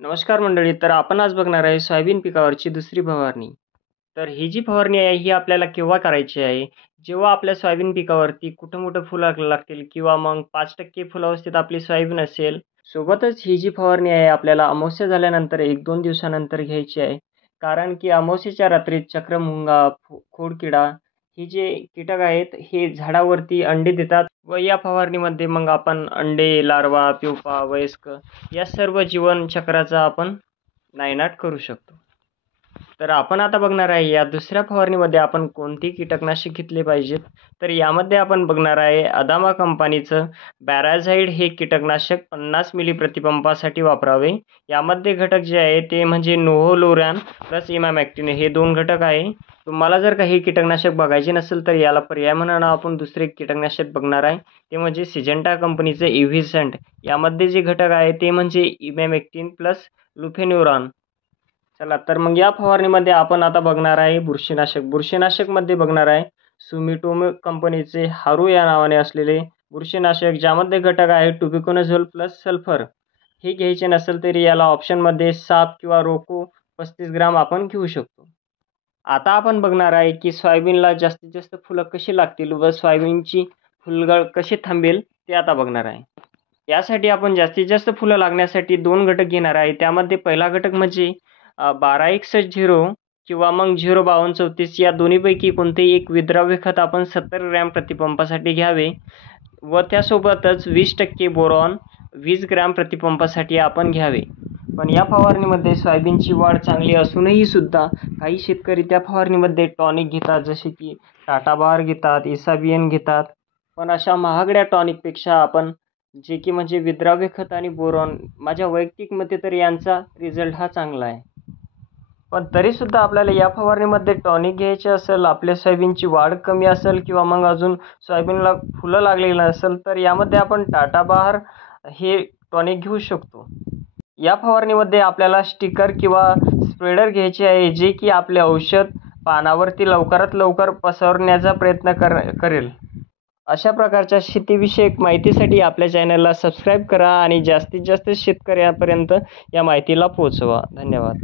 नमस्कार मंडळी. तर आपण आज बघणार आहे सोयाबीन पिकावरची दुसरी फवारणी. तर ही जी फवारणी आहे ही आपल्याला केव्हा करायची आहे? जेव्हा आपल्या सोयाबीन पिकावरती कुठं-कुठं फुलं लागतील किंवा मग 5% फुलावस्थेत आपली सोयाबीन असेल. सोबतच ही जी फवारणी आहे आपल्याला अमावस्या झाल्यानंतर 1-2 दिवसानंतर घ्यायची आहे. कारण की अमावस्येच्या रात्री चक्रमुंगा, खोडकिडा हे जे कीटक आहेत हे झाडावरती अंडे देतात व या फवारणीमध्ये मग आपण अंडे, लार्वा, प्युपा, वयस्क या सर्व जीवनचक्राचा आपण नायनाट करू शकतो. तर आपण आता बघणार आहे या दुसऱ्या फवारणीमध्ये आपण कोणती कीटकनाशक घेतले पाहिजेत. तर यामध्ये आपण बघणार आहे अदामा कंपनीचं बॅराझाइड हे कीटकनाशक 50 मिली प्रतिपंपासाठी वापरावे. यामध्ये घटक जे आहे ते म्हणजे नोव्होलोरॅन प्लस इमॅमॅक्टिन हे 2 घटक आहे. तुम्हाला जर काही कीटकनाशक बघायचे नसेल तर याला पर्याय म्हणून आपण दुसरे कीटकनाशक बघणार आहे. ते म्हणजे सिजेंटा कंपनीचे इव्हिसंट. यामध्ये जे घटक आहे ते म्हणजे इमॅमॅक्टिन प्लस लुफेन्युरॉन. चला तर मग या फवारणीमध्ये आपण आता बघणार आहे बुरशीनाशक. बुरशीनाशकमध्ये बघणार आहे सुमिटोमो कंपनीचे हारू या नावाने असलेले बुरशीनाशक, ज्यामध्ये घटक आहे टुबिकोनझोल प्लस सल्फर. हे घ्यायचे नसेल तरी याला ऑप्शनमध्ये साप किंवा रोको 35 ग्राम आपण घेऊ शकतो. आता आपण बघणार आहे की सोयाबीनला जास्तीत जास्त फुलं कशी लागतील व सोयाबीनची फुलगळ कशी थांबेल ते आता बघणार आहे. यासाठी आपण जास्तीत जास्त फुलं लागण्यासाठी 2 घटक घेणार आहे. त्यामध्ये पहिला घटक म्हणजे 1261 किंवा मग 05234 या दोन्हीपैकी कोणतेही एक विद्राव्य खत आपण 70 ग्रॅम प्रतिपंपासाठी घ्यावे व त्यासोबतच 20% बोरॉन 20 ग्रॅम प्रतिपंपासाठी आपण घ्यावे. पण या फवारणीमध्ये सोयाबीनची वाढ चांगली असूनही सुद्धा काही शेतकरी त्या फवारणीमध्ये टॉनिक घेतात, जसे की टाटा बहार घेतात, इसाबियन घेतात. पण अशा महागड्या टॉनिकपेक्षा आपण जे की म्हणजे विद्राव्य खत आणि बोरॉन, माझ्या वैयक्तिक मते तर यांचा रिझल्ट हा चांगला आहे. पण तरीसुद्धा आपल्याला या फवारणीमध्ये टॉनिक घ्यायचे असेल, आपल्या सोयाबीनची वाढ कमी असेल किंवा मग अजून सोयाबीनला फुलं लागलेली नसेल तर यामध्ये आपण टाटा बहार हे टॉनिक घेऊ शकतो. या फवारणीमध्ये आपल्याला स्टिकर किंवा स्प्रेडर घ्यायचे आहे, जे की आपले औषध पानावरती लवकरात लवकर पसरण्याचा प्रयत्न करेल. अशा प्रकारच्या शेतीविषयक माहितीसाठी आपल्या चॅनलला सबस्क्राईब करा आणि जास्तीत जास्त शेतकऱ्यांपर्यंत या माहितीला पोहोचवा. धन्यवाद.